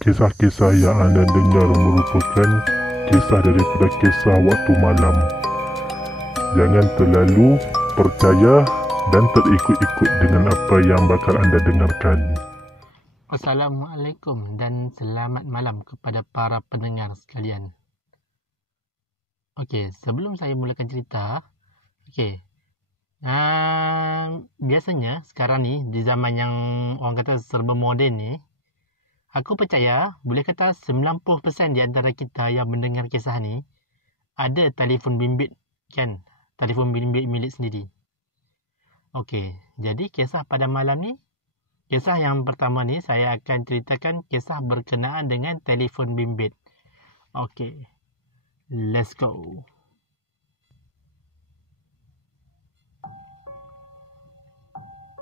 Kisah-kisah yang anda dengar merupakan kisah daripada kisah waktu malam. Jangan terlalu percaya dan terikut-ikut dengan apa yang bakal anda dengarkan. Assalamualaikum dan selamat malam kepada para pendengar sekalian. Okey, sebelum saya mulakan cerita, biasanya sekarang ni di zaman yang orang kata serba moden ni, aku percaya boleh kata 90% di antara kita yang mendengar kisah ni ada telefon bimbit kan, telefon bimbit milik sendiri. Okey, jadi kisah pada malam ni, kisah yang pertama ni saya akan ceritakan kisah berkenaan dengan telefon bimbit. Okey, let's go.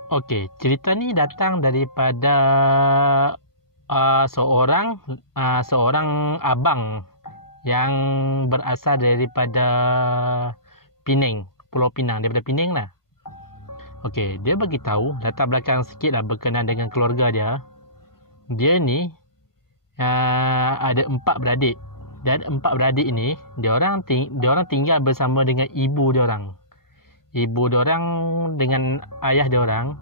Okey, cerita ni datang daripada seorang abang yang berasal daripada Penang, Pulau Pinang, daripada Penang lah. Okey, dia bagi tahu latar belakang sikit lah berkenaan dengan keluarga dia. Dia ni ada 4 beradik. Dan 4 beradik ni dia orang tinggal bersama dengan ibu dia orang. Ibu dia orang dengan ayah dia orang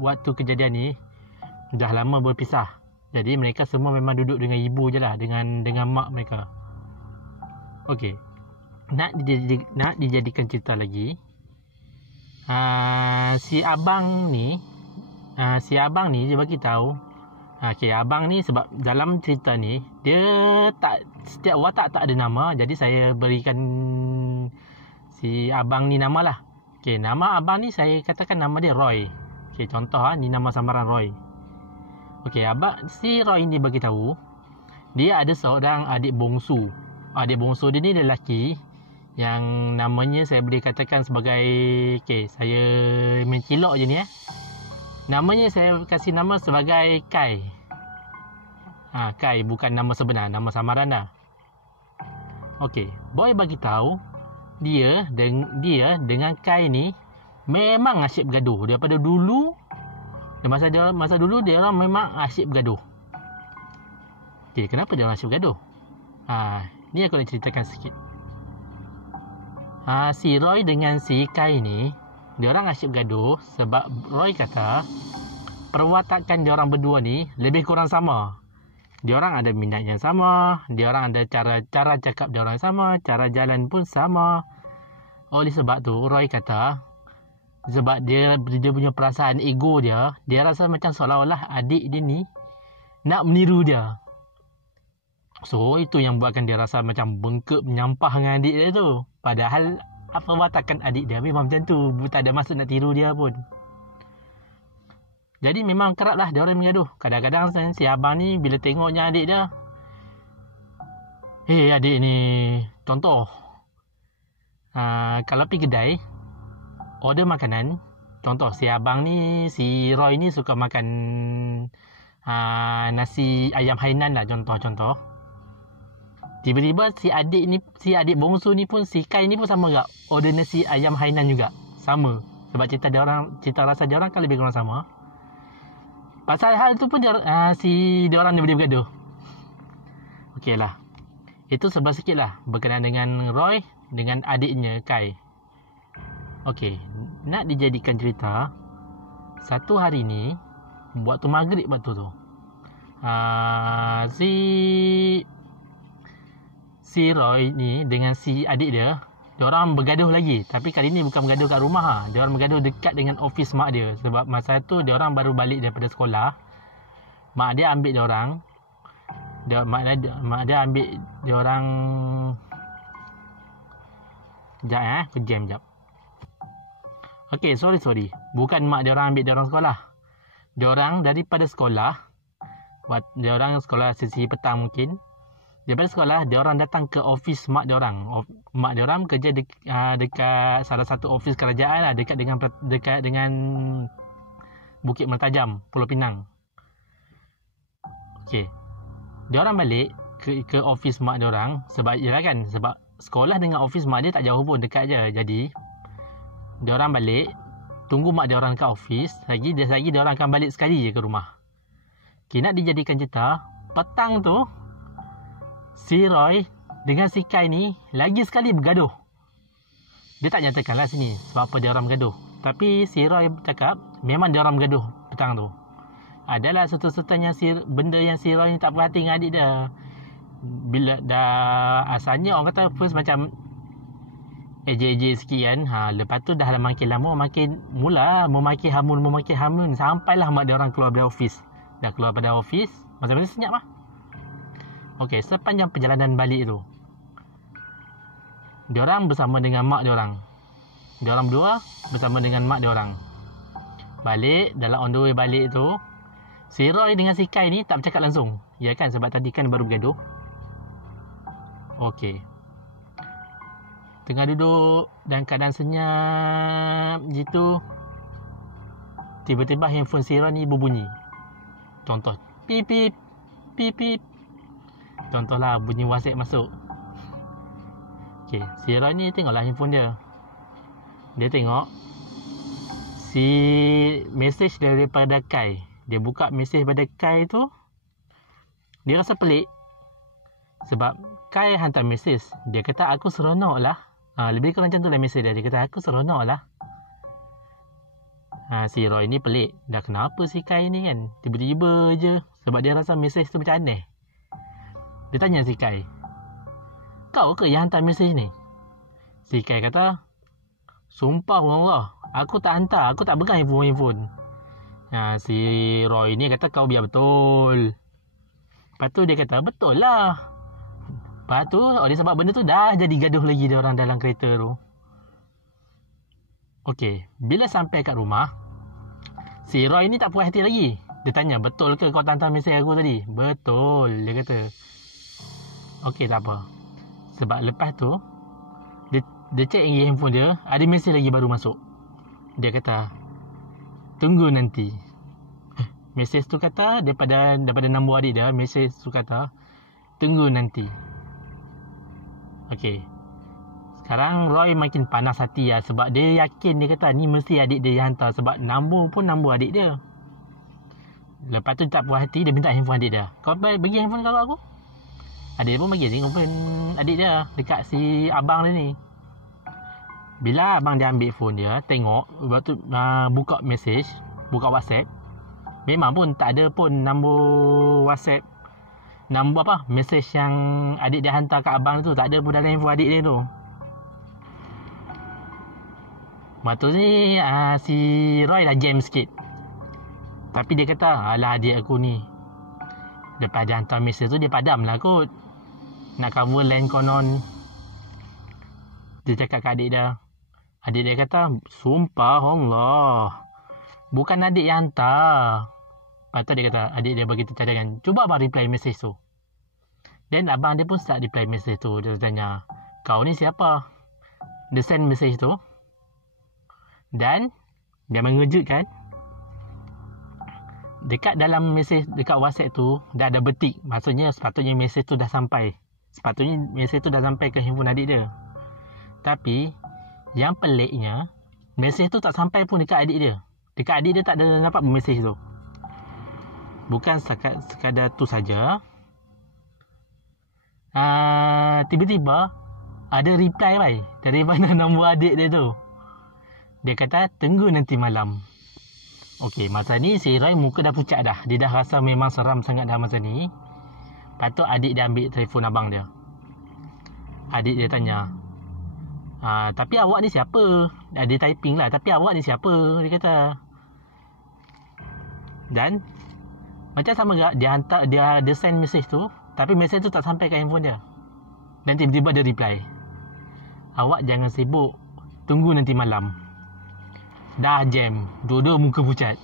waktu kejadian ni dah lama berpisah. Jadi mereka semua memang duduk dengan ibu je lah, dengan mak mereka. Okey. Nak dijadikan cerita lagi. Si abang ni dia bagi tahu. Abang ni sebab dalam cerita ni dia setiap watak tak ada nama, jadi saya berikan si abang ni nama lah. Nama abang ni saya katakan nama dia Roy. Contoh ni nama samaran Roy. Si Roy ni bagi tahu dia ada seorang adik bongsu. Adik bongsu dia ni lelaki yang namanya saya boleh katakan sebagai saya mencilok je ni Namanya saya kasih nama sebagai Kai. Kai bukan nama sebenar, nama samaran dah. Boy bagi tahu dia dengan Kai ni memang asyik bergaduh daripada dulu. Masa dulu dia orang memang asyik bergaduh. Kenapa dia orang asyik bergaduh? Ni aku nak ceritakan sikit. Si Roy dengan si Kai ni dia orang asyik bergaduh sebab Roy kata perwatakan dia orang berdua ni lebih kurang sama. Dia orang ada minat yang sama, dia orang ada cara cakap dia orang sama, cara jalan pun sama. Oleh sebab tu Roy kata sebab dia punya perasaan ego dia rasa macam seolah-olah adik dia ni nak meniru dia. So itu yang buatkan dia rasa macam bengkak menyampah dengan adik dia tu. Padahal apa watakan adik dia memang macam tu, tak ada maksud nak tiru dia pun. Jadi memang kerap lah dia orang mengaduh. Kadang-kadang si abang ni bila tengoknya adik dia, adik ni, contoh kalau pergi kedai order makanan, contoh si abang ni, si Roy ni suka makan nasi ayam Hainan lah, contoh. Tiba-tiba si adik bongsu ni pun, si Kai ni pun sama juga, order nasi ayam Hainan juga. Sama. Sebab cita rasa dia orang kan lebih kurang sama. Pasal hal tu pun dia orang ni boleh bergaduh. Okeylah. Itu sebab sikit lah berkenaan dengan Roy dengan adiknya Kai. Nak dijadikan cerita, satu hari ni waktu maghrib waktu tu, si Roy ni dengan si adik dia orang bergaduh lagi. Tapi kali ni bukan bergaduh kat rumah. Dia orang bergaduh dekat dengan office mak dia. Sebab masa tu dia orang baru balik daripada sekolah. Mak dia ambil dia orang. Mak dia ambil dia orang. Sekejap aku jam sekejap. Sorry. Bukan mak dia orang ambil dia orang sekolah. Dia orang daripada sekolah. Dia orang sekolah sesi petang mungkin. Daripada sekolah, dia orang datang ke office mak dia orang. Mak dia orang kerja dekat salah satu office kerajaan lah, dekat dengan Bukit Mertajam, Pulau Pinang. Dia orang balik ke office mak dia orang sebab sekolah dengan office mak dia tak jauh pun, dekat je. Jadi dia orang balik, tunggu mak dia orang kat office, lagi dia orang akan balik sekali je ke rumah. Nak dijadikan cerita, petang tu si Roy dengan si Kai ni lagi sekali bergaduh. Dia tak nyatakan lah sini sebab apa dia orang bergaduh. Tapi si Roy cakap memang dia orang bergaduh petang tu. Adalah serta-sertanya benda yang si Roy ni tak perhati dengan adik dia. Bila dah asalnya orang kata first macam ejek-ejek sikit kan. Lepas tu dah makin lama makin mula memaki hamun sampailah mak dia orang keluar dari office. Dah keluar pada office, masa-masa senyap lah. Okey, sepanjang perjalanan balik tu, diorang bersama dengan mak diorang. Diorang berdua bersama dengan mak diorang. Balik, dalam on the way balik tu, si Roy dengan si Kai ni tak bercakap langsung. Ya kan, sebab tadi kan baru bergaduh. Okey. Tengah duduk dalam keadaan senyap gitu, tiba-tiba handphone si Roy ni berbunyi. Contoh, pip pip pip pip. Contohlah bunyi WhatsApp masuk. Okey, si Roy ni tengoklah handphone dia. Dia tengok si mesej daripada Kai. Dia buka mesej pada Kai tu, dia rasa pelik. Sebab Kai hantar mesej, dia kata aku seronok lah. Lebih kurang macam tu lah mesej dia. Dia kata aku seronok lah. Si Roy ni pelik. Dah kenapa si Kai ni kan? Tiba-tiba je. Sebab dia rasa mesej tu macam aneh. Dia tanya si Kai, kau ke yang hantar mesej ni? Si Kai kata, sumpah Allah, aku tak hantar. Aku tak pegang handphone. Si Roy ni kata kau biar betul. Lepas tu dia kata betul lah. Lepas tu oleh sebab benda tu dah jadi gaduh lagi dia orang dalam kereta tu. Okey, bila sampai kat rumah, si Roy ni tak puas hati lagi. Dia tanya, betul ke kau hantar mesej aku tadi? Betul, dia kata. Okey, tak apa. Sebab lepas tu dia check handphone dia, ada mesej lagi baru masuk. Dia kata, tunggu nanti. Mesej tu kata daripada nombor adik dia, mesej tu kata tunggu nanti. Okey. Sekarang Roy makin panas hati lah, sebab dia yakin, dia kata ni mesti adik dia yang hantar, sebab nombor pun nombor adik dia. Lepas tu tak puas hati, dia minta handphone adik dia. Kau bagi handphone kau aku? Adik dia pun bagi handphone adik dia dekat si abang dia ni. Bila abang dia ambil phone dia, tengok, lepas tu buka mesej, buka WhatsApp, memang pun tak ada pun nombor WhatsApp, nombor apa, mesej yang adik dia hantar kat abang tu, tak ada pun dalam handphone adik dia tu. Lepas tu ni si Roy dah jam sikit. Tapi dia kata, alah adik aku ni, lepas dia hantar mesej tu, dia padam lah kot. Nak cover line konon. Dia cakap kat adik dia. Adik dia kata, sumpah Allah, bukan adik yang hantar. Lepas tu dia kata, adik dia bagi tu cadangan, cuba abang reply mesej tu. Dan abang dia pun start reply mesej tu. Dia tanya, kau ni siapa? Dia send mesej tu. Dan dia mengejutkan, dekat dalam mesej, dekat WhatsApp tu dah ada betik. Maksudnya sepatutnya mesej tu dah sampai. Sepatutnya mesej tu dah sampai ke handphone adik dia. Tapi yang peliknya, mesej tu tak sampai pun dekat adik dia. Dekat adik dia tak ada dapat mesej tu. Bukan sekadar tu saja. Tiba-tiba ada reply baik daripada nombor adik dia tu. Dia kata tunggu nanti malam. Okey, masa ni si Roy muka dah pucat dah. Dia dah rasa memang seram sangat dah masa ni. Lepas tu adik dia ambil telefon abang dia. Adik dia tanya, tapi awak ni siapa? Dia typing lah, tapi awak ni siapa? Dia kata. Dan macam sama juga, dia hantar, dia send message tu, tapi message tu tak sampai ke handphone dia. Dan tiba-tiba dia reply, awak jangan sibuk, tunggu nanti malam. Dah jam, dua-dua muka pucat.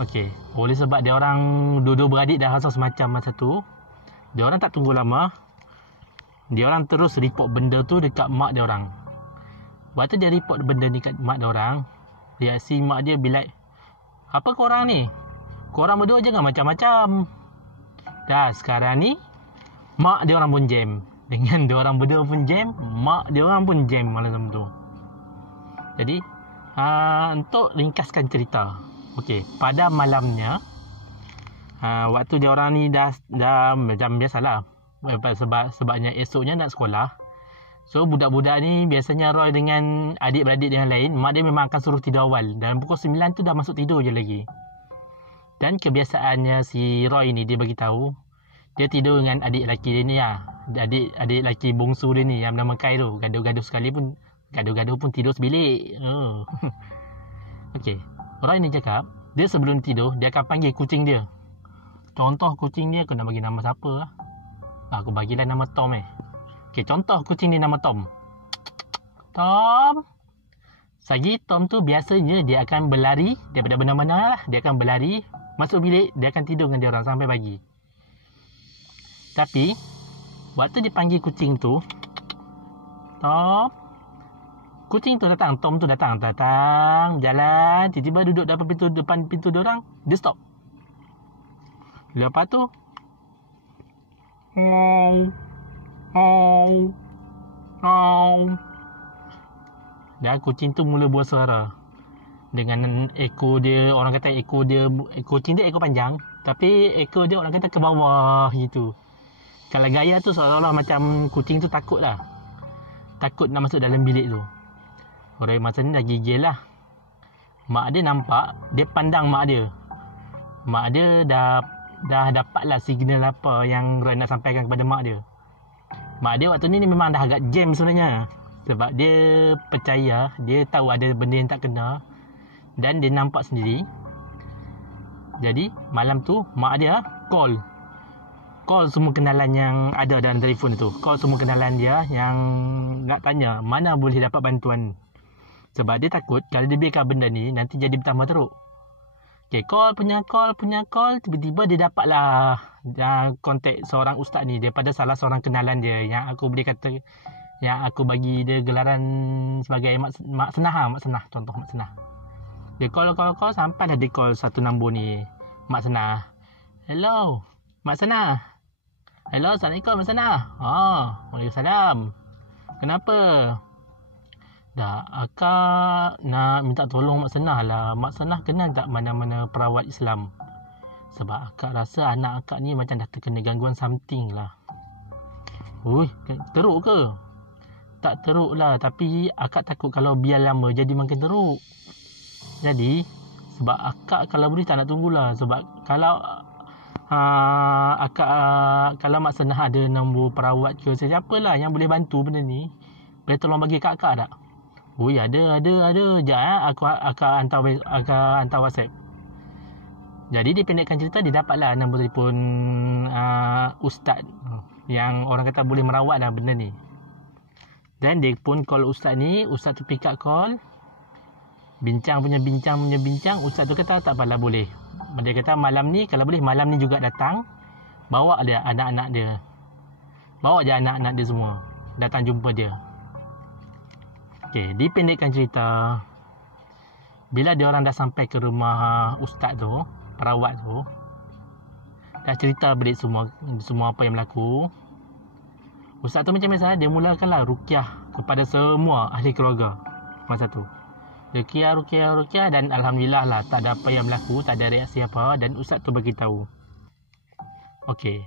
Okey, oleh sebab dia orang dua-dua beradik dah rasa semacam masa tu, dia orang tak tunggu lama. Dia orang terus report benda tu dekat mak dia orang. Waktu dia report benda ni kat mak dia orang, reaksi mak dia bila, apa korang ni? Korang berdua jangan macam-macam. Dah sekarang ni mak dia orang pun jam. Dengan dia orang berdua pun jam, mak dia orang pun jam malam tu. Jadi untuk ringkaskan cerita, okey, pada malamnya waktu dia orang ni dah macam biasalah, sebabnya esoknya nak sekolah. So budak-budak ni biasanya Roy dengan adik-beradik yang lain, mak dia memang akan suruh tidur awal. Dan pukul 9 tu dah masuk tidur je lagi. Dan kebiasaannya si Roy ni, dia bagi tahu dia tidur dengan adik lelaki dia ni lah. Adik lelaki bongsu dia ni yang bernama Kai tu. Gaduh-gaduh pun tidur sebilik. Okey. Roy ni cakap, dia sebelum tidur dia akan panggil kucing dia. Contoh kucing dia, aku nak bagi nama siapa lah. Aku bagilah nama Tom Okey, contoh kucing ni nama Tom. Tom. Sagi Tom tu biasanya dia akan berlari daripada mana-mana lah. Dia akan berlari, masuk bilik, dia akan tidur dengan dia orang sampai pagi. Tapi, waktu dipanggil kucing tu, Tom. Kucing tu datang, Tom tu datang, jalan, tiba-tiba duduk depan pintu dia orang, dia stop. Lepas tu, dan kucing tu mula buat suara dengan ekor dia. Orang kata kucing dia ekor panjang, tapi ekor dia orang kata ke bawah gitu. Kalau gaya tu seolah-olah macam kucing tu takut lah, takut nak masuk dalam bilik tu. Orang masa ni dah gigil lah. Mak dia nampak, dia pandang mak dia. Mak dia dah dapat lah signal apa yang Roy nak sampaikan kepada mak dia. Mak dia waktu ni memang dah agak jam sebenarnya. Sebab dia percaya, dia tahu ada benda yang tak kena. Dan dia nampak sendiri. Jadi malam tu mak dia call semua kenalan yang ada dalam telefon tu. Call semua kenalan dia yang nak tanya mana boleh dapat bantuan. Sebab dia takut kalau dia biarkan benda ni nanti jadi bertambah teruk. Okay, call punya call. Tiba-tiba dia dapatlah kontak seorang ustaz ni daripada salah seorang kenalan dia yang aku boleh kata, yang aku bagi dia gelaran sebagai mak senah. Contoh mak senah. Dia call sampailah dia call satu nombor ni, Mak Senah. Hello, Mak Senah. Hello, Assalamualaikum Mak Senah. Waalaikumsalam. Kenapa? Dah, akak nak minta tolong Mak Senah lah. Mak Senah kenal tak mana-mana perawat Islam? Sebab akak rasa anak akak ni macam dah terkena gangguan something lah. Ui, teruk ke? Tak teruk lah, tapi akak takut kalau biar lama jadi makin teruk. Jadi, sebab akak kalau boleh tak nak tunggulah. Sebab kalau kalau Mak Senah ada nombor perawat ke siapa lah yang boleh bantu benda ni, boleh tolong bagi kat akak tak? Ui, ada. Sekejap akak hantar WhatsApp. Jadi dipendekkan cerita, dia dapatlah nombor telefon ustaz yang orang kata boleh merawat lah benda ni. Dan dia pun call ustaz ni, ustaz tu pick up call. Bincang. Ustaz tu kata tak apalah, boleh. Dia kata malam ni, kalau boleh malam ni juga datang. Bawa dia anak-anak dia. Bawa je anak-anak dia semua. Datang jumpa dia. Okey, dipendekkan cerita. Bila dia orang dah sampai ke rumah ustaz tu, perawat tu, dah cerita balik semua apa yang berlaku. Ustaz tu macam biasa, dia mulakanlah ruqyah kepada semua ahli keluarga masa tu. Ruqyah dan alhamdulillah lah, tak ada apa yang berlaku, tak ada reaksi apa, dan ustaz tu bagi tahu. Okey.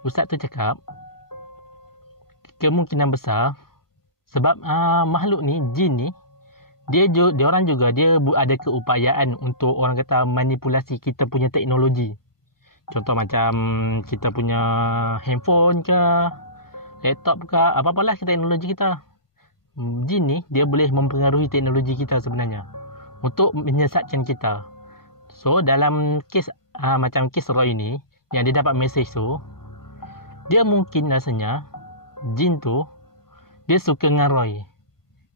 Ustaz tu cakap kemungkinan besar sebab makhluk ni, jin ni, dia orang juga dia ada keupayaan untuk orang kata manipulasi kita punya teknologi. Contoh macam kita punya handphone ke, laptop ke, apa-apalah teknologi kita. Jin ni dia boleh mempengaruhi teknologi kita sebenarnya untuk menyesatkan kita. So dalam kes macam kes Roy ni yang dia dapat mesej tu, dia mungkin rasanya jin tu dia suka dengan Roy.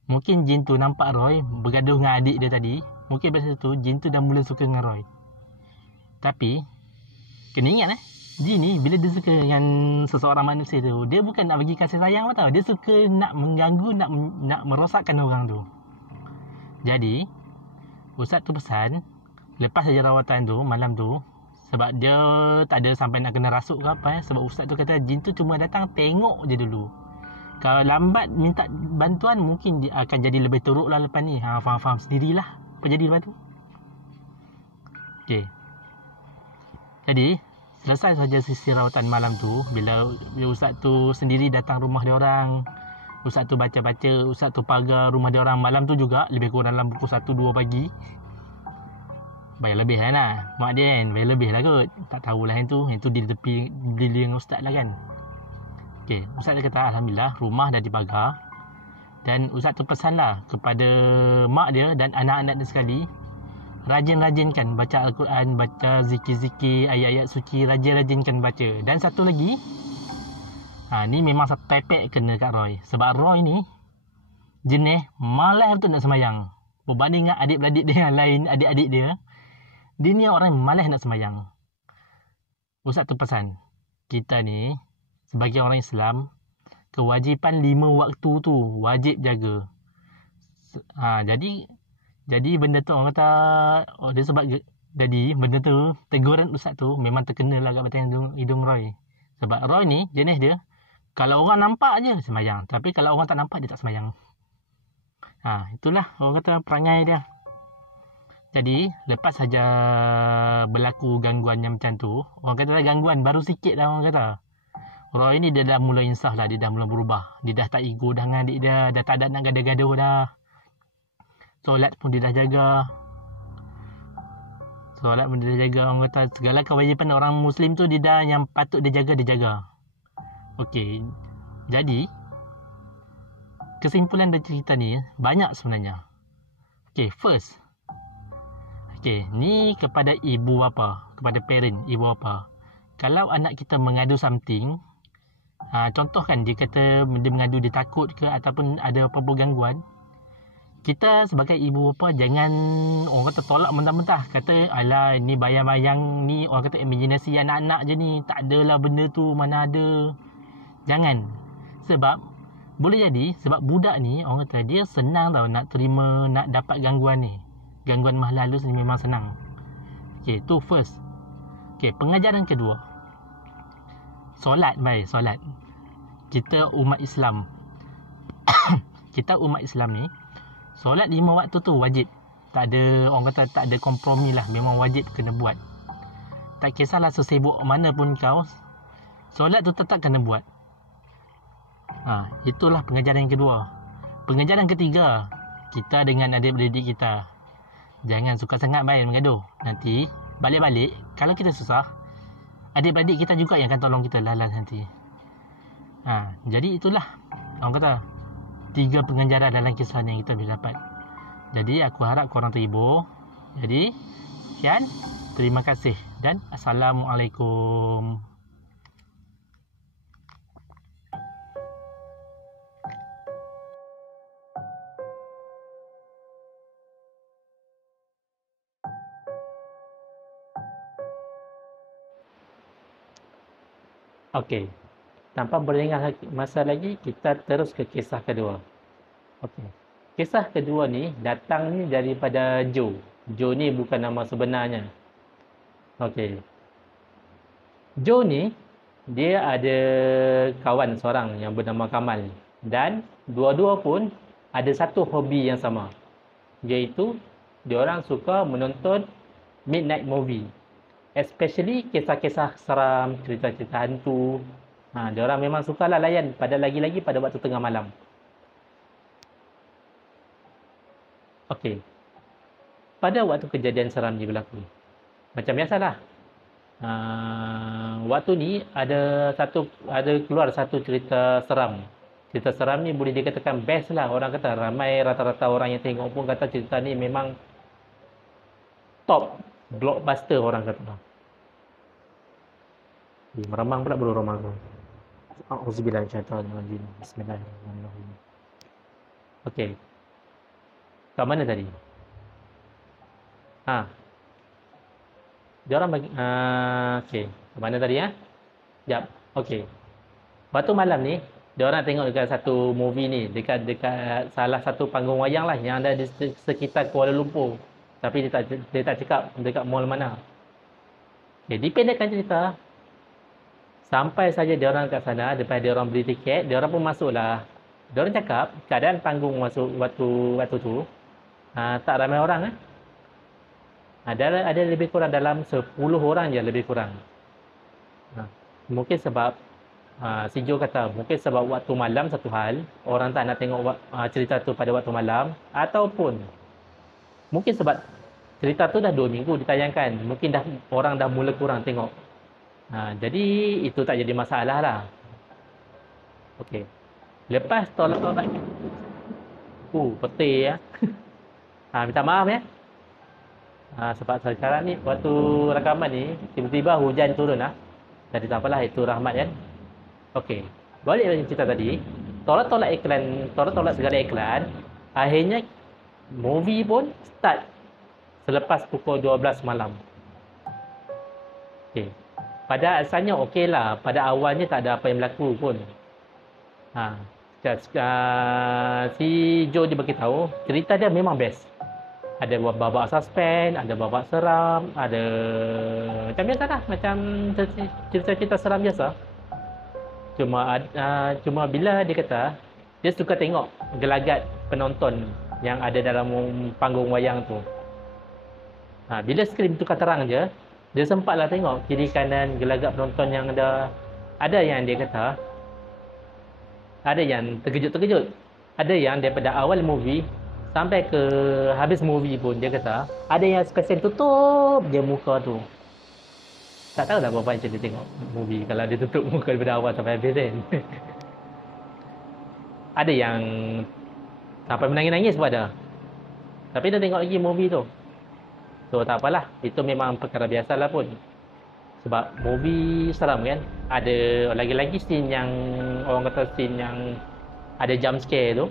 Mungkin jin tu nampak Roy bergaduh dengan adik dia tadi. Mungkin pada tu jin tu dah mula suka dengan Roy. Tapi kena ingat jin ni bila dia suka dengan seseorang manusia tu, dia bukan nak bagi kasih sayang apa tau. Dia suka nak mengganggu, nak merosakkan orang tu. Jadi ustaz tu pesan, lepas saja rawatan tu malam tu, sebab dia tak ada sampai nak kena rasuk ke apa sebab ustaz tu kata jin tu cuma datang tengok je dulu. Kalau lambat minta bantuan, mungkin dia akan jadi lebih teruk lah lepas ni. Faham sendirilah apa jadi lepas tu. Okay. Jadi selesai saja sesi rawatan malam tu, bila ustaz tu sendiri datang rumah dia orang, ustaz tu baca-baca, ustaz tu pagar rumah dia orang malam tu juga, lebih kurang dalam pukul 1-2 pagi. Bayar lebih lah, mak dia kan, bayar lebih lah kot. Tak tahulah yang tu di tepi bilik ustaz lah kan. Okay, ustaz dia kata alhamdulillah rumah dah dipagar. Dan ustaz tu pesan lah kepada mak dia dan anak-anak dia sekali, rajin-rajinkan baca Al-Quran, baca zikir-zikir, ayat-ayat suci, rajin-rajinkan baca. Dan satu lagi, ni memang pepek kena kat Roy. Sebab Roy ni jenis malas betul nak sembahyang. Berbanding dengan adik-beradik dia yang lain, adik-adik dia ni orang malas nak sembahyang. Ustaz tu pesan, kita ni sebagai orang Islam, kewajipan 5 waktu tu wajib jaga. Jadi benda tu orang kata, dia sebab jadi benda tu, teguran ustaz tu memang terkena lah kat batang hidung Roy. Sebab Roy ni jenis dia, kalau orang nampak je sembahyang, tapi kalau orang tak nampak dia tak sembahyang. Itulah orang kata perangai dia. Jadi lepas saja berlaku gangguan yang macam tu, orang kata gangguan baru sikit lah orang kata, Roy ni dia dah mula insaf lah, dia dah mula berubah. Dia dah tak ego dah dengan adik dia, dah tak ada nak gaduh-gaduh dah. Solat pun dia dah jaga. Orang kata segala kewajipan orang Muslim tu dia dah, yang patut dia jaga. Okey. Jadi kesimpulan dari cerita ni banyak sebenarnya. Okey, first. Okey, ni kepada ibu bapa, kepada parent, ibu bapa. Kalau anak kita mengadu something, contohkan dia kata dia mengadu, dia takut ke ataupun ada apa-apa gangguan, kita sebagai ibu bapa jangan orang kata tolak mentah-mentah, kata alah ni bayang-bayang ni, orang kata imaginasi anak-anak je ni, tak adalah benda tu, mana ada. Jangan. Sebab boleh jadi sebab budak ni orang kata dia senang tau nak terima, nak dapat gangguan ni. Gangguan mahal halus ni memang senang. Okey, tu first. Okey, pengajaran kedua. Solat. Kita umat Islam. Kita umat Islam ni, solat 5 waktu tu wajib. Tak ada, orang kata tak ada kompromi lah. Memang wajib kena buat. Tak kisahlah sesibuk mana pun kau, solat tu tetap kena buat. Itulah pengajaran yang kedua. Pengajaran ketiga, kita dengan adik-beradik kita, jangan suka sangat main mengaduh. Nanti balik-balik, kalau kita susah, adik-beradik kita juga yang akan tolong kita lalas nanti. Jadi itulah orang kata 3 pengajaran dalam kisah yang kita boleh dapat. Jadi aku harap korang terhibur. Jadi sekian, terima kasih dan Assalamualaikum. Okey. Tanpa berlengah masa lagi, kita terus ke kisah kedua. Okey. Kisah kedua ni datang ni daripada Joe. Joe ni bukan nama sebenarnya. Okey. Joe ni dia ada kawan seorang yang bernama Kamal, dan dua-dua pun ada satu hobi yang sama, iaitu diorang suka menonton midnight movie. Especially kisah-kisah seram, cerita-cerita hantu. Diorang memang sukalah layan lagi-lagi pada waktu tengah malam. Okey. Pada waktu kejadian seram ni berlaku, macam biasalah. Waktu ni ada keluar satu cerita seram. Cerita seram ni boleh dikatakan best lah. Orang kata ramai, rata-rata orang yang tengok pun kata cerita ni memang top blockbuster orang kata. Meremang pula bulu remang tu. Auzubillahi minasyaitanir Bismillahirrahmanirrahim. Okey. Kat mana tadi? Dia orang bagi okey. Kat mana tadi ya? Jap. Okey. Waktu malam ni, dia orang tengok dekat satu movie ni, dekat salah satu panggung wayang lah yang ada di sekitar Kuala Lumpur. Tapi dia tak cakap dekat mall mana. Okay, dipendekkan cerita, sampai saja dia orang kat sana, lepas dia orang beli tiket, dia orang pun masuklah. Dia orang cakap keadaan panggung masuk waktu tu tak ramai orang . Ada lebih kurang dalam 10 orang je lebih kurang. Mungkin sebab si Joe kata mungkin sebab waktu malam satu hal, orang tak nak tengok cerita tu pada waktu malam, ataupun mungkin sebab cerita tu dah 2 minggu ditayangkan, mungkin orang dah mula kurang tengok. Jadi itu tak jadi masalah lah. Okey. Lepas tolak-tolak petir ya. Minta maaf ya. Sebab sekarang ni waktu rakaman ni tiba-tiba hujan turun lah. Jadi tak apalah, itu rahmat kan. Okey. Balik pada cerita tadi, tolak-tolak segala iklan, akhirnya movie pun start selepas pukul 12 malam. Okey. Pada asalnya okeylah, pada awalnya tak ada apa yang berlaku pun. Si Joe dia beritahu cerita dia memang best. Ada babak suspense, ada babak seram, ada macam biasa lah, macam cerita-cerita seram biasa. Cuma bila dia kata dia suka tengok gelagat penonton yang ada dalam panggung wayang tu. Bila skrin tu terang je, dia sempatlah tengok kiri kanan gelagat penonton yang ada yang dia kata ada yang terkejut-terkejut. Ada yang daripada awal movie sampai ke habis movie pun dia kata ada yang spesial tutup je muka tu. Tak tahu dah berapa macam dia tengok movie kalau dia tutup muka daripada awal sampai habis kan. Ada yang sampai menangis-nangis pun ada. Tapi dia tengok lagi movie tu. So tak apalah, itu memang perkara biasalah pun. Sebab movie seram kan. Ada lagi-lagi scene yang orang kata scene yang ada jump scare tu.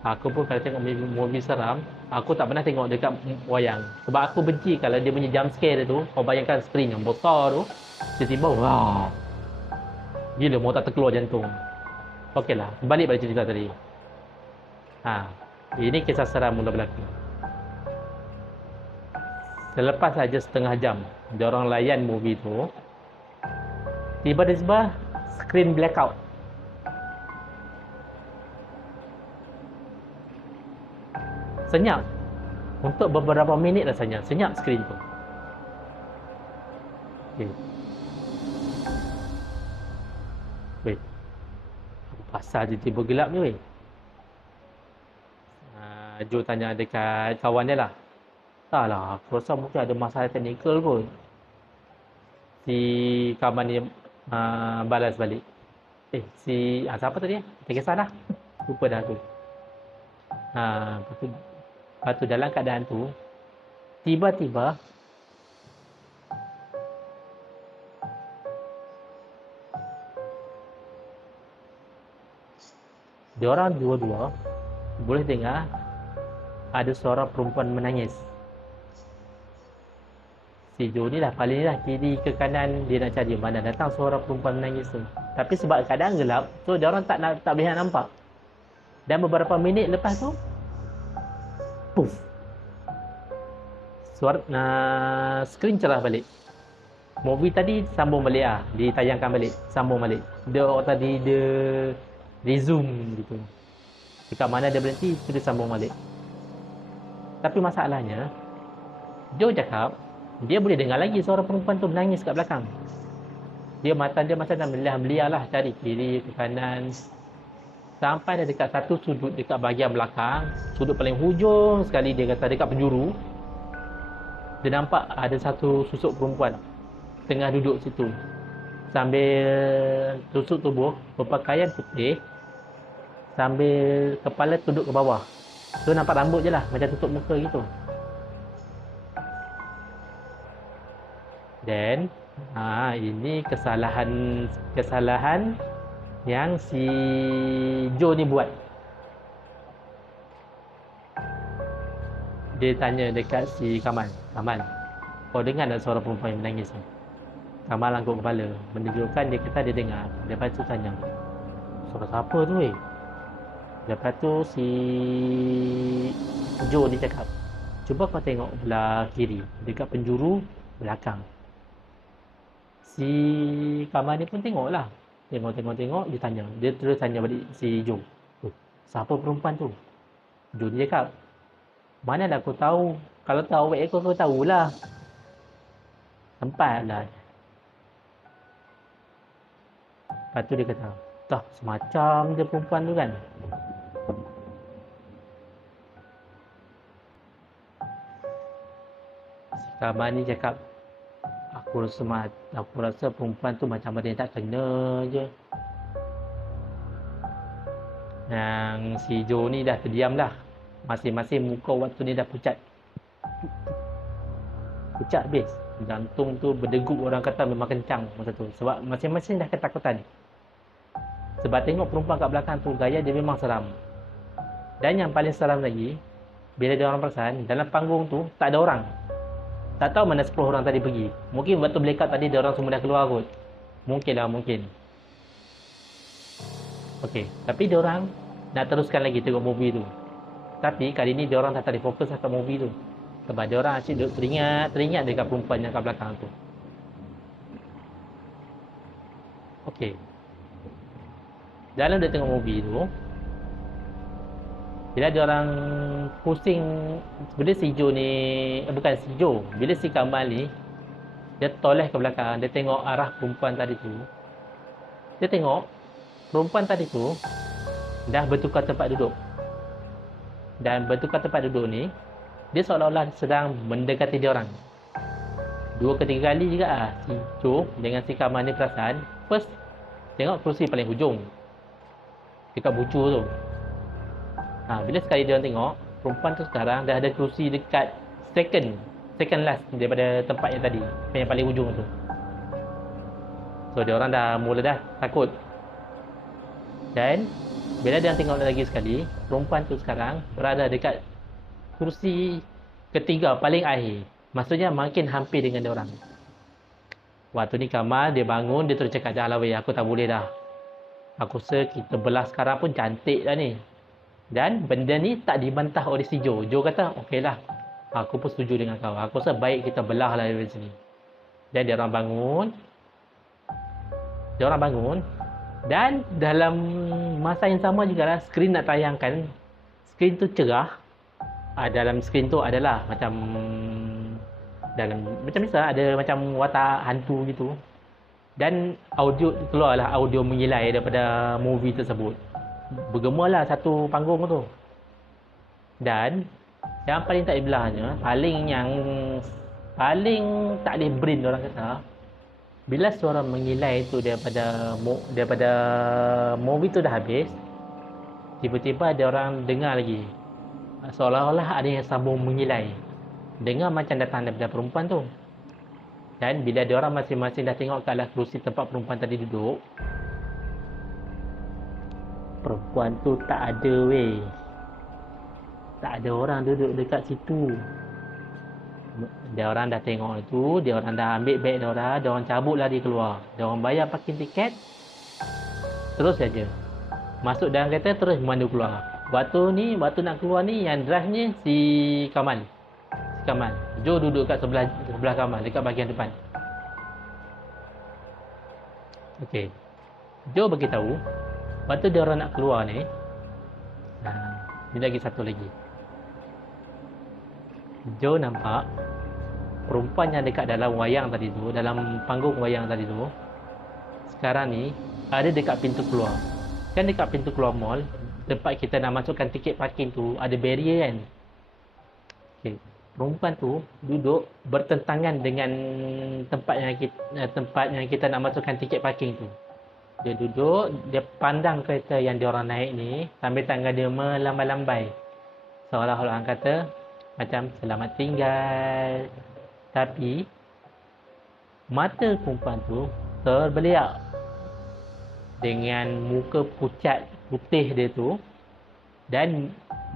Aku pun kalau tengok movie seram, aku tak pernah tengok dekat wayang. Sebab aku benci kalau dia punya jump scare tu. Kau bayangkan skrin yang besar tu, tiba-tiba wow, gila, mau tak terkeluar jantung. Okeylah, balik pada cerita tadi. Ini kisah seram mula berlaku. Selepas saja setengah jam diorang layan movie tu, tiba-tiba skrin blackout. Senyap. Untuk beberapa minit rasanya senyap skrin tu. Weh, apa pasal tiba-tiba gelap ni weh? Joe tanya dekat kawan dia lah. Tak lah, aku rasa mungkin ada masalah teknikal kot. Si kawan ni balas balik. Siapa tadi? Tak kisahlah. Lupa dah tu. Lepas tu dalam keadaan tu, tiba-tiba diorang dua-dua boleh dengar ada suara perempuan menangis. Si Joe ni lah paling lah kiri ke kanan, dia nak cari mana datang suara perempuan menangis tu. Tapi sebab keadaan gelap, so diorang tak boleh nampak. Dan beberapa minit lepas tu, puff, suara skrin cerah balik. Movie tadi sambung balik ditayangkan balik, sambung balik. Dia tadi dia resume gitu. Dekat mana dia berhenti, tu dia sambung balik. Tapi masalahnya, Joe cakap dia boleh dengar lagi suara perempuan tu menangis kat belakang. Mata dia macam nak belia lah, cari kiri ke kanan. Sampai dah dekat satu sudut dekat bahagian belakang, sudut paling hujung sekali, dia kata dekat penjuru, dia nampak ada satu susuk perempuan tengah duduk situ sambil tusuk tubuh berpakaian putih, sambil kepala tunduk ke bawah. So nampak rambut je lah, macam tutup muka gitu. Dan ini kesalahan yang si Joe ni buat. Dia tanya dekat si Kamal, kau dengar tak suara perempuan yang menangis ni? Kamal angkut kepala, menunjukkan dia kata dia dengar. Lepas tu tanya, suara siapa tu weh? Lepas tu si Joe dia cakap, cuba kau tengok belah kiri, dekat penjuru belakang. Si Kamal ni pun tengoklah. Tengok, dia tanya. Dia terus tanya balik si Joe, siapa perempuan tu? Joe dia cakap, mana dah aku tahu Kalau tahu awak kau tahulah. Tempat lah. Lepas tu dia kata, "Dah semacam je perempuan tu kan." Si Kamal ni cakap, aku rasa perempuan tu macam ada yang tak kena je. Yang si Jo ni dah terdiam lah. Masing-masing muka waktu ni dah pucat. Pucat habis. Jantung tu berdegup, orang kata memang kencang masa tu. Sebab masing-masing dah ketakutan. Sebab tengok perempuan kat belakang tu, gaya dia memang seram. Dan yang paling seram lagi, bila dia orang perasan, dalam panggung tu tak ada orang. Tak tahu mana 10 orang tadi pergi. Mungkin waktu blackout tadi dia orang semua dah keluar kot. Mungkin lah, mungkin. Okey, tapi dia orang nak teruskan lagi tengok movie tu. Tapi kali ni dia orang tak ada fokus kat movie tu. Sebab dia orang asyik duduk teringat dekat perempuan yang kat belakang tu. Okey. Dalam dia tengok movie tu, bila dia orang pusing, bila si Jo ni, bukan si Jo, bila si Kamal ni, dia toleh ke belakang, dia tengok arah perempuan tadi tu. Dia tengok perempuan tadi tu dah bertukar tempat duduk. Dan bertukar tempat duduk ni, dia seolah-olah sedang mendekati dia orang. 2 ke 3 kali juga lah si Jo dengan si Kamal ni perasan. First, tengok kerusi paling hujung dekat bucu tu. Bila sekali dia orang tengok, perempuan tu sekarang dah ada kerusi dekat second last daripada tempat yang tadi, yang paling hujung tu. So dia orang dah mula dah takut. Dan bila dia tengok lagi sekali, perempuan tu sekarang berada dekat kerusi ketiga paling akhir. Maksudnya makin hampir dengan dia orang. Waktu ni Kamal dia bangun, dia terus cakap, "Dah lah weh, aku tak boleh dah. Aku rasa kita belah sekarang pun cantik dah ni." Dan benda ni tak dibantah oleh si Jo. Jo kata, "Okeylah, aku pun setuju dengan kau. Aku rasa baik kita belah lah dari sini." Dan dia orang bangun. Dan dalam masa yang sama juga lah, skrin nak tayangkan, skrin tu cerah. Dalam skrin tu adalah macam biasa ada macam watak hantu gitu. Dan audio keluarlah, audio mengilai daripada movie tersebut. Bergemalah satu panggung tu. Dan yang paling tak dibelahnya, paling tak boleh brain orang kata, bila suara mengilai tu daripada movie tu dah habis, tiba-tiba ada orang dengar lagi. Seolah-olah ada yang sambung mengilai. Dengar macam datang daripada perempuan tu. Dan bila dia orang masing-masing dah tengok ke arah kerusi tempat perempuan tadi duduk, perempuan tu tak ada weh. Tak ada orang duduk dekat situ. Dia orang dah tengok itu, dia orang dah ambil beg dia orang cabut lari keluar. Dia orang bayar parking tiket. Terus saja masuk dalam kereta, terus memandu keluar. Waktu nak keluar ni, yang drive ni si Kamal. Jo duduk kat sebelah Kamal, dekat bahagian depan. Okey. Jo bagi tahu waktu dia orang nak keluar ni, ni lagi satu lagi. Jo nampak perempuan yang dekat dalam wayang tadi tu, dalam panggung wayang tadi tu, sekarang ni ada dekat pintu keluar. Kan dekat pintu keluar mall, tempat kita nak masukkan tiket parking tu, ada barrier kan. Okay. Perempuan tu duduk bertentangan dengan tempat yang kita nak masukkan tiket parking tu. Dia duduk, dia pandang kereta yang dia orang naik ni, sambil tangan dia melambai-lambai. Seolah-olah orang kata macam selamat tinggal. Tapi mata perempuan tu terbeliak dengan muka pucat putih dia tu, dan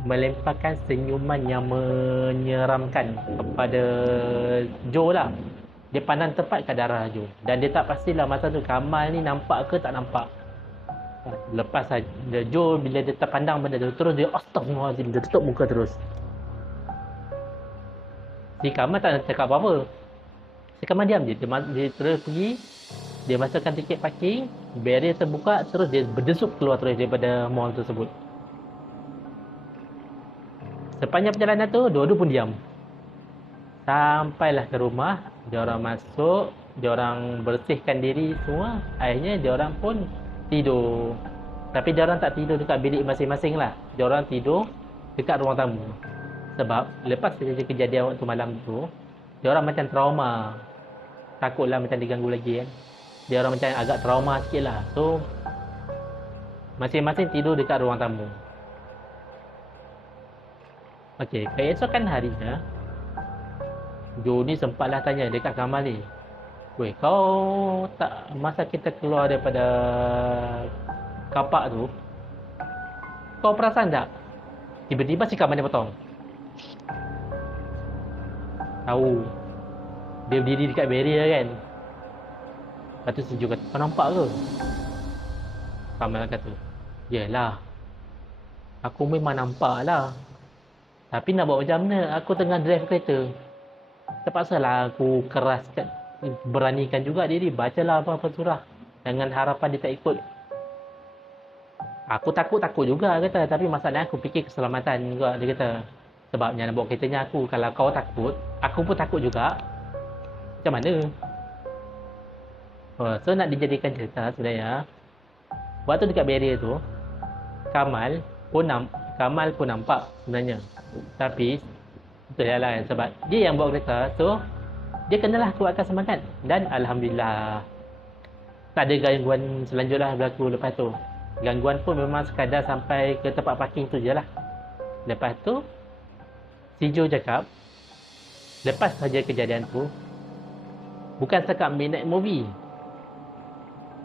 melemparkan senyuman yang menyeramkan kepada Jo lah. Dia pandang tepat ke darah Jo. Dan dia tak pastilah masa tu Kamal ni nampak ke tak nampak. Lepas saja Jo, bila dia terpandang benda tu, terus dia astagfirullahalazim, dia tutup muka terus. Si Kamal tak nak cakap apa-apa. Si Kamal diam je. Dia terus pergi, dia masukkan tiket parking, barrier terbuka, terus dia berdesuk keluar terus daripada mall tersebut. Sepanjang perjalanan tu, dua-dua pun diam. Sampailah ke rumah, diorang masuk, diorang bersihkan diri semua. Akhirnya diorang pun tidur. Tapi diorang tak tidur dekat bilik masing-masing lah. Diorang tidur dekat ruang tamu. Sebab lepas kejadian waktu malam tu, diorang macam trauma. Takutlah macam diganggu lagi kan. Diorang macam agak trauma sikit lah. So, masing-masing tidur dekat ruang tamu. Okey, keesokan harinya, Joni sempatlah tanya dekat kamar ni. Weh, kau tak, masa kita keluar daripada kapak tu, kau perasan tak? Tiba-tiba si kamar dia potong. Tahu. Dia berdiri dekat barrier kan. Lepas tu Seju kata, kau nampak ke? Kamal kata, yelah, aku memang nampak lah. Tapi nak buat macam mana? Aku tengah drive kereta. Terpaksalah aku keraskan, beranikan juga diri. Bacalah apa-apa surah. Dengan harapan dia tak ikut. Aku takut juga kata. Tapi masalahnya aku fikir keselamatan juga dia kata. Sebabnya nak bawa keretanya aku. Kalau kau takut, aku pun takut juga. Macam mana? So nak dijadikan cerita sebenarnya, waktu dekat barrier tu, Kamal pun nampak sebenarnya. Tapi betul lah sebab dia yang bawa kereta. So dia kenalah keluarkan semangat. Dan Alhamdulillah tak ada gangguan selanjutnya berlaku lepas tu. Gangguan pun memang sekadar sampai ke tempat parking tu je lah. Lepas tu si Joe cakap, lepas saja kejadian tu, bukan setakat midnight movie,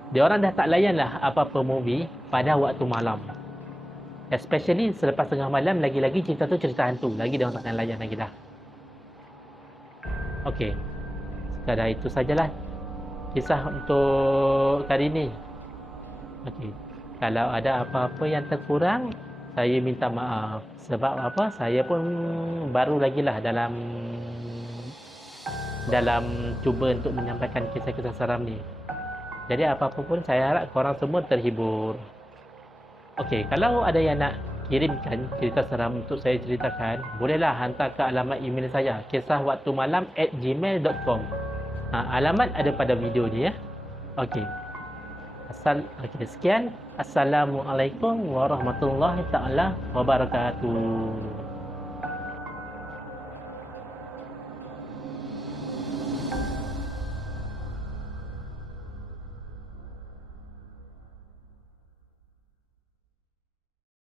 dia orang dah tak layan lah apa-apa movie pada waktu malam. Especially selepas tengah malam, lagi-lagi cerita tu cerita hantu. Lagi dia orang takkan layan lagi dah. Okey, sekadar itu sajalah kisah untuk kali ini. Okey, kalau ada apa-apa yang terkurang, saya minta maaf. Sebab apa? Saya pun baru lagi lah dalam cuba untuk menyampaikan kisah-kisah seram ni. Jadi apa-apa pun saya harap korang semua terhibur. Okey, kalau ada yang nak kirimkan cerita seram untuk saya ceritakan, bolehlah hantar ke alamat email saya, kisahwaktumalam@gmail.com. Alamat ada pada video ni ya. Okey. Sekian. Assalamualaikum warahmatullahi taala wabarakatuh.